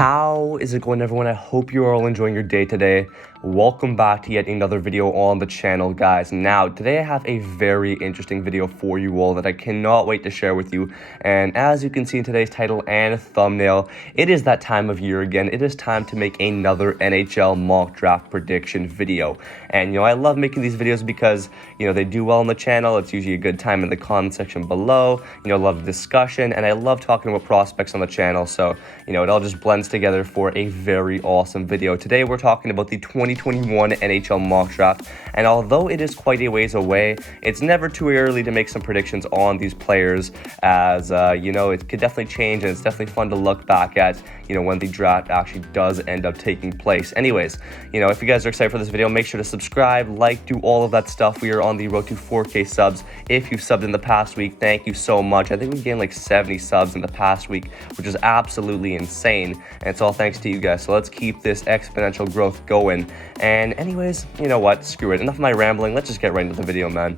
How is it going, everyone? I hope you're all enjoying your day today. Welcome back to yet another video on the channel, guys. Now, today I have a very interesting video for you all that I cannot wait to share with you. And as you can see in today's title and thumbnail, it is that time of year again. It is time to make another NHL mock draft prediction video. And, I love making these videos because, they do well on the channel. It's usually a good time in the comment section below. I love the discussion, and I love talking about prospects on the channel. So, it all just blends together for a very awesome video. Today, we're talking about the 2021 NHL mock draft, and although it is quite a ways away, it's never too early to make some predictions on these players, as it could definitely change, and it's definitely fun to look back at when the draft actually does end up taking place. Anyways, if you guys are excited for this video, make sure to subscribe, like, do all of that stuff. We are on the road to 4K subs. If you've subbed in the past week, thank you so much. I think we gained like 70 subs in the past week, which is absolutely insane, and it's all thanks to you guys. So let's keep this exponential growth going. And anyways, you know what, screw it, enough of my rambling. Let's just get right into the video, man.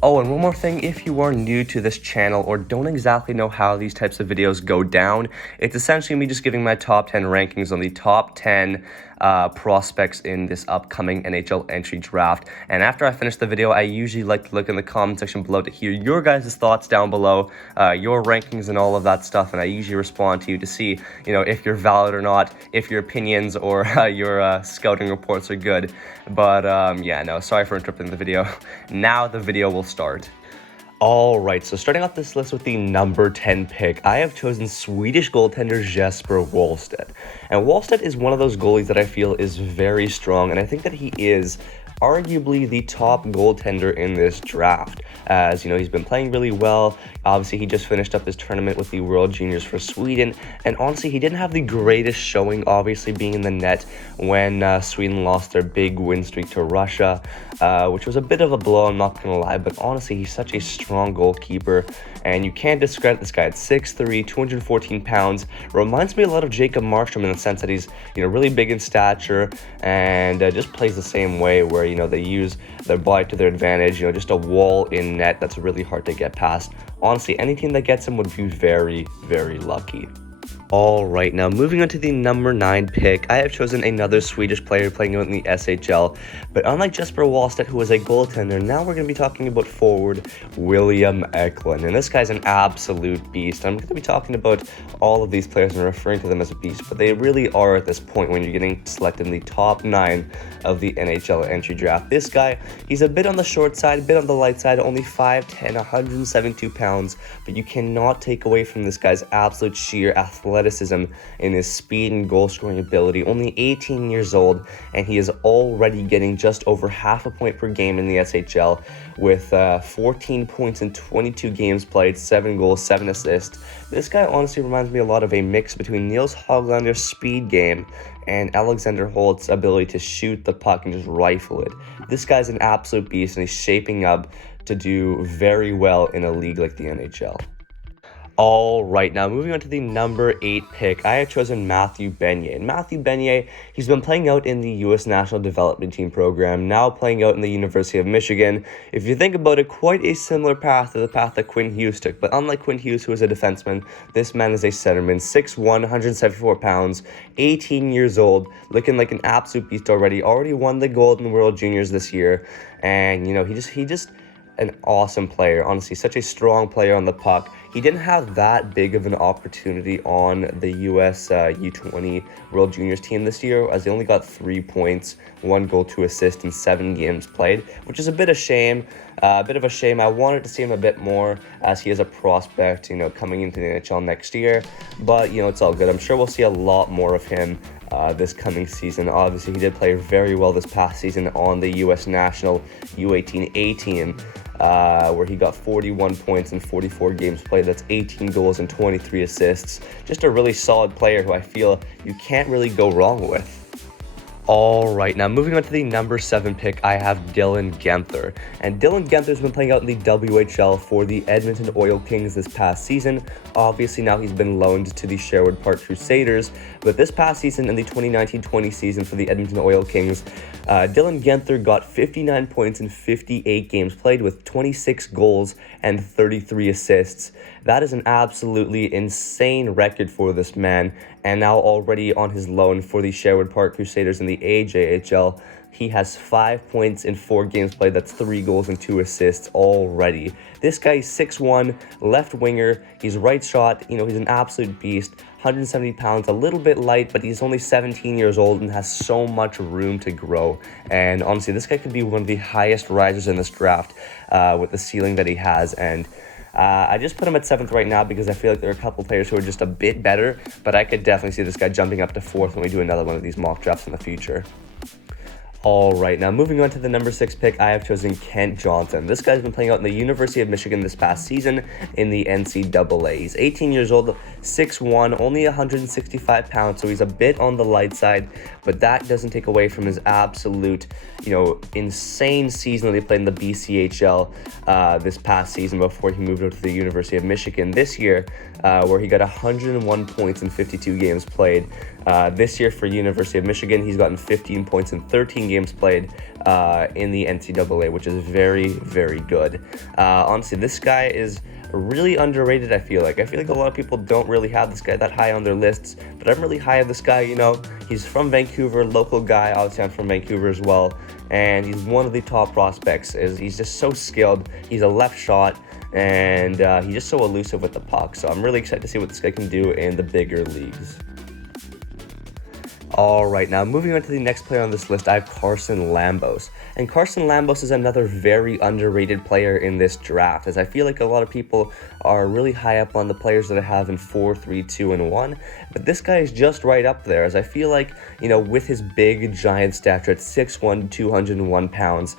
Oh, and one more thing, if you are new to this channel or don't exactly know how these types of videos go down, it's essentially me just giving my top 10 rankings on the top 10 prospects in this upcoming NHL entry draft. And after I finish the video, I usually like to look in the comment section below to hear your guys' thoughts down below, your rankings and all of that stuff. And I usually respond to you to see, if you're valid or not, if your opinions or your scouting reports are good. But yeah, no, sorry for interrupting the video. Now the video will start. Alright, so starting off this list with the number 10 pick, I have chosen Swedish goaltender Jasper Wolstead. And Wolstead is one of those goalies that I feel is very strong, and I think that he is arguably the top goaltender in this draft, as he's been playing really well. Obviously, he just finished up his tournament with the World Juniors for Sweden, and honestly, he didn't have the greatest showing, obviously being in the net when Sweden lost their big win streak to Russia, which was a bit of a blow, I'm not gonna lie. But honestly, he's such a strong goalkeeper, and you can't discredit this guy at 6'3", 214 pounds. Reminds me a lot of Jacob Markstrom in the sense that he's really big in stature, and just plays the same way, where they use their body to their advantage, just a wall in net that's really hard to get past. Honestly, any team that gets him would be very, very lucky. Alright, now moving on to the number 9 pick, I have chosen another Swedish player playing out in the SHL, but unlike Jasper Wolstead, who was a goaltender, now we're going to be talking about forward William Ekland, and this guy's an absolute beast. I'm going to be talking about all of these players and referring to them as a beast, but they really are at this point when you're getting selected in the top 9 of the NHL entry draft. This guy, he's a bit on the short side, a bit on the light side, only 5'10", 172 pounds, but you cannot take away from this guy's absolute sheer athleticism in his speed and goal scoring ability. Only 18 years old, and he is already getting just over half a point per game in the SHL with 14 points in 22 games played, 7 goals, 7 assists. This guy honestly reminds me a lot of a mix between Nils Hoglander's speed game and Alexander Holt's ability to shoot the puck and just rifle it. This guy's an absolute beast, and he's shaping up to do very well in a league like the NHL. Alright, now moving on to the number 8 pick, I have chosen Matthew Benier. And Matthew Benier, he's been playing out in the U.S. National Development Team program, now playing out in the University of Michigan. If you think about it, quite a similar path to the path that Quinn Hughes took. But unlike Quinn Hughes, who is a defenseman, this man is a centerman, 6'1", 174 pounds, 18 years old, looking like an absolute beast already won the gold in the World Juniors this year. And, he just an awesome player. Honestly, such a strong player on the puck. He didn't have that big of an opportunity on the U.S. U20 World Juniors team this year, as he only got 3 points, 1 goal, 2 assists in 7 games played, which is a bit of shame. A bit of a shame. I wanted to see him a bit more, as he is a prospect, coming into the NHL next year. But, it's all good. I'm sure we'll see a lot more of him this coming season. Obviously, he did play very well this past season on the U.S. National U18A team, where he got 41 points in 44 games played. That's 18 goals and 23 assists. Just a really solid player who I feel you can't really go wrong with. All right, now moving on to the number 7 pick, I have Dillon Genther. And Dillon Genther's been playing out in the WHL for the Edmonton Oil Kings this past season. Obviously, now he's been loaned to the Sherwood Park Crusaders. But this past season, in the 2019-20 season for the Edmonton Oil Kings, Dillon Genther got 59 points in 58 games played with 26 goals and 33 assists. That is an absolutely insane record for this man. And now already on his loan for the Sherwood Park Crusaders in the AJHL, he has 5 points in 4 games played. That's 3 goals and 2 assists already. This guy is 6'1", left winger. He's right shot. He's an absolute beast. 170 pounds, a little bit light, but he's only 17 years old and has so much room to grow. And honestly, this guy could be one of the highest risers in this draft with the ceiling that he has. And I just put him at 7th right now because I feel like there are a couple players who are just a bit better, but I could definitely see this guy jumping up to 4th when we do another one of these mock drafts in the future. All right, now moving on to the number 6 pick, I have chosen Kent Johnson. This guy's been playing out in the University of Michigan this past season in the NCAA. He's 18 years old, 6'1", only 165 pounds, so he's a bit on the light side, but that doesn't take away from his absolute, insane season that he played in the BCHL this past season before he moved over to the University of Michigan this year, where he got 101 points in 52 games played. This year for University of Michigan, he's gotten 15 points in 13 games played in the NCAA, which is very, very good. Honestly, this guy is really underrated, I feel like. A lot of people don't really have this guy that high on their lists, but I'm really high on this guy, He's from Vancouver, local guy. Obviously, I'm from Vancouver as well, and he's one of the top prospects. He's just so skilled. He's a left shot, and he's just so elusive with the puck. So I'm really excited to see what this guy can do in the bigger leagues. All right, now moving on to the next player on this list, I have Carson Lambos. And Carson Lambos is another very underrated player in this draft, as I feel like a lot of people are really high up on the players that I have in 4, 3, 2, and 1. But this guy is just right up there, as I feel like, with his big, giant stature at 6'1", 201 pounds,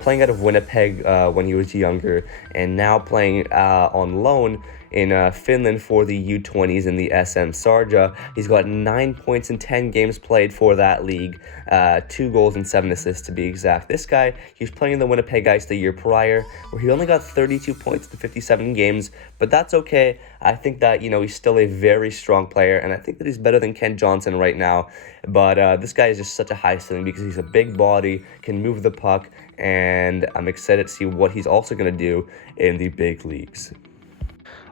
playing out of Winnipeg when he was younger, and now playing on loan in Finland for the U20s in the SM Sarja. He's got 9 points in 10 games played for that league, 2 goals and 7 assists to be exact. This guy, he was playing in the Winnipeg Ice the year prior, where he only got 32 points in 57 games, but that's okay. I think that, he's still a very strong player, and I think that he's better than Kent Johnson right now, but this guy is just such a high ceiling because he's a big body, can move the puck, and I'm excited to see what he's also going to do in the big leagues.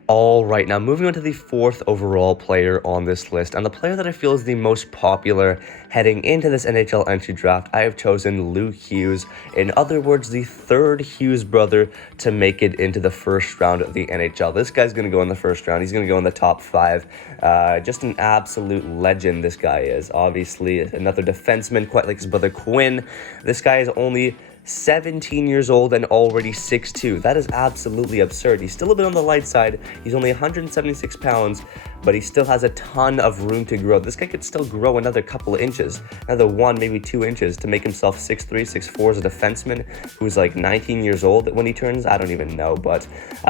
All right, now moving on to the 4th overall player on this list, and the player that I feel is the most popular heading into this NHL entry draft, I have chosen Luke Hughes. In other words, the 3rd Hughes brother to make it into the first round of the NHL. This guy's going to go in the first round. He's going to go in the top 5. Just an absolute legend, this guy is. Obviously, another defenseman, quite like his brother Quinn. This guy is only 17 years old and already 6'2". That is absolutely absurd. He's still a bit on the light side. He's only 176 pounds, but he still has a ton of room to grow. This guy could still grow another couple of inches, another 1, maybe 2 inches to make himself 6'3", 6'4" as a defenseman who's like 19 years old when he turns. I don't even know, but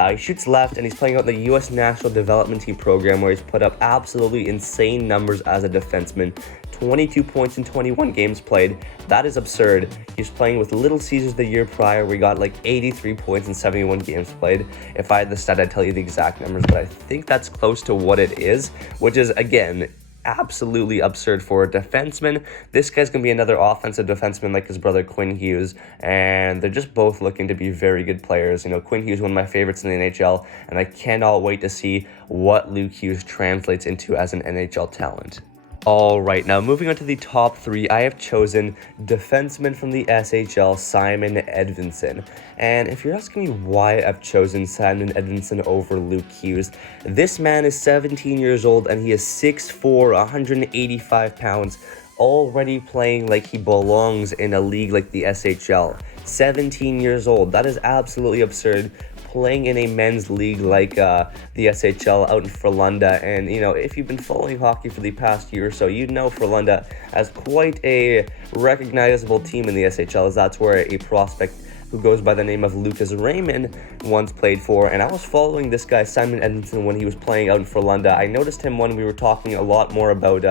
he shoots left, and he's playing out in the U.S. National Development Team program, where he's put up absolutely insane numbers as a defenseman. 22 points in 21 games played. That is absurd. He's playing with Little Caesars the year prior. We got like 83 points in 71 games played. If I had the stat, I'd tell you the exact numbers, but I think that's close to what it is, which is, again, absolutely absurd for a defenseman. This guy's going to be another offensive defenseman like his brother Quinn Hughes, and they're just both looking to be very good players. Quinn Hughes, one of my favorites in the NHL, and I cannot wait to see what Luke Hughes translates into as an NHL talent. All right, now moving on to the top 3, I have chosen defenseman from the SHL, Simon Edinson. And if you're asking me why I've chosen Simon Edinson over Luke Hughes, this man is 17 years old and he is 6'4", 185 pounds, already playing like he belongs in a league like the SHL. 17 years old, that is absolutely absurd. Playing in a men's league like the SHL out in Frölunda, and if you've been following hockey for the past year or so, Frölunda as quite a recognizable team in the SHL, as that's where a prospect who goes by the name of Lucas Raymond, once played for. And I was following this guy, Simon Edinson, when he was playing out in Frölunda. I noticed him when we were talking a lot more about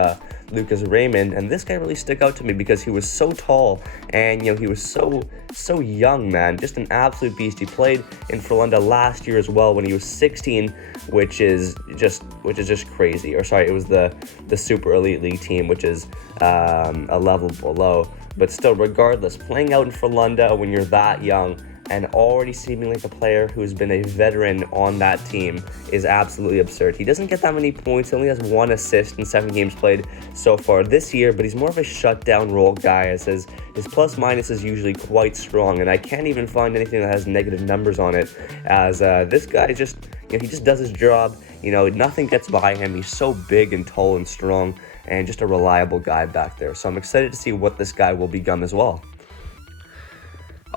Lucas Raymond, and this guy really stuck out to me because he was so tall and he was so young, man. Just an absolute beast. He played in Frölunda last year as well when he was 16, which is just crazy. Or sorry, it was the Super Elite League team, which is a level below. But still, regardless, playing out in Frölunda when you're that young and already seeming like a player who's been a veteran on that team is absolutely absurd. He doesn't get that many points. He only has 1 assist in 7 games played so far this year, but he's more of a shutdown role guy, as his plus minus is usually quite strong, and I can't even find anything that has negative numbers on it, as this guy just, he just does his job. Nothing gets by him. He's so big and tall and strong, and just a reliable guy back there. So I'm excited to see what this guy will become as well.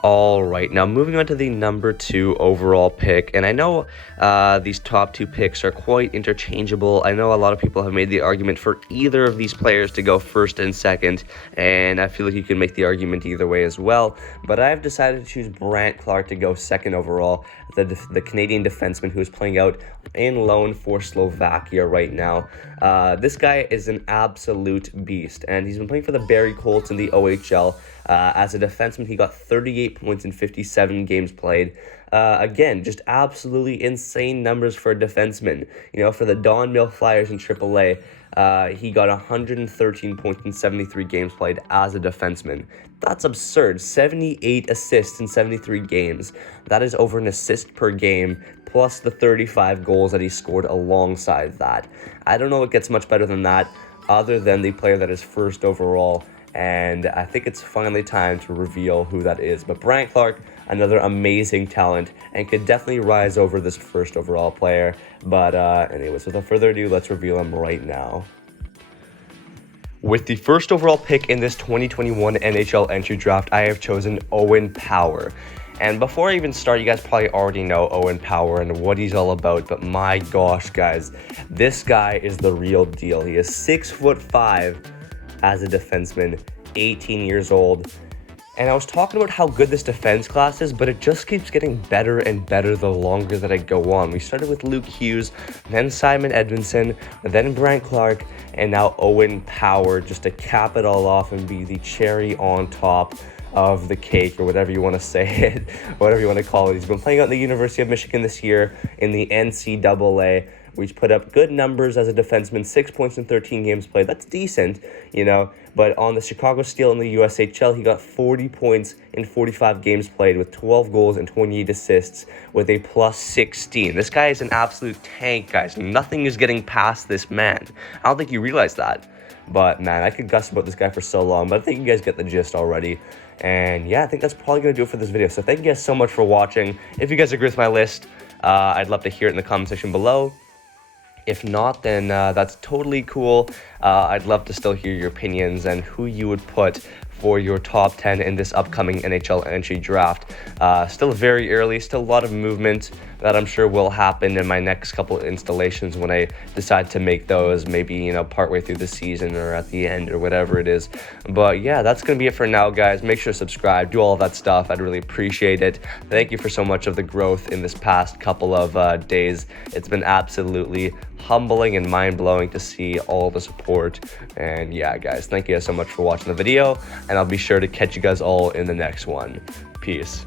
All right, now moving on to the number 2 overall pick, and I know these top 2 picks are quite interchangeable. I know a lot of people have made the argument for either of these players to go first and second, and I feel like you can make the argument either way as well, but I've decided to choose Brandt Clarke to go second overall, the Canadian defenseman who is playing out in loan for Slovakia right now. This guy is an absolute beast, and he's been playing for the Barrie Colts in the OHL. As a defenseman, he got 38 points in 57 games played. Again, just absolutely insane numbers for a defenseman. For the Don Mill Flyers in AAA, he got 113 points in 73 games played as a defenseman. That's absurd. 78 assists in 73 games. That is over an assist per game, plus the 35 goals that he scored alongside that. I don't know what gets much better than that, other than the player that is first overall. And I think it's finally time to reveal who that is. But Brandt Clarke, another amazing talent, and could definitely rise over this first overall player. But anyways, without further ado, let's reveal him right now. With the first overall pick in this 2021 NHL entry draft, I have chosen Owen Power. And before I even start, you guys probably already know Owen Power and what he's all about, but my gosh, guys, this guy is the real deal. He is 6'5" as a defenseman, 18 years old. And I was talking about how good this defense class is, but it just keeps getting better and better the longer that I go on. We started with Luke Hughes, then Simon Edinson, then Brandt Clarke, and now Owen Power, just to cap it all off and be the cherry on top of the cake, or whatever you want to say it, whatever you want to call it. He's been playing out at the University of Michigan this year in the NCAA. He's put up good numbers as a defenseman, 6 points in 13 games played. That's decent, But on the Chicago Steel in the USHL, he got 40 points in 45 games played with 12 goals and 28 assists with a plus 16. This guy is an absolute tank, guys. Nothing is getting past this man. I don't think you realize that. But, man, I could gush about this guy for so long, but I think you guys get the gist already. And, yeah, I think that's probably going to do it for this video. So thank you guys so much for watching. If you guys agree with my list, I'd love to hear it in the comment section below. If not, then that's totally cool. I'd love to still hear your opinions and who you would put for your top 10 in this upcoming NHL entry draft. Still very early, still a lot of movement that I'm sure will happen in my next couple of installations when I decide to make those, maybe, partway through the season or at the end or whatever it is. But yeah, that's going to be it for now, guys. Make sure to subscribe, do all of that stuff. I'd really appreciate it. Thank you for so much of the growth in this past couple of days. It's been absolutely humbling and mind-blowing to see all the support. And yeah, guys, thank you guys so much for watching the video, and I'll be sure to catch you guys all in the next one. Peace.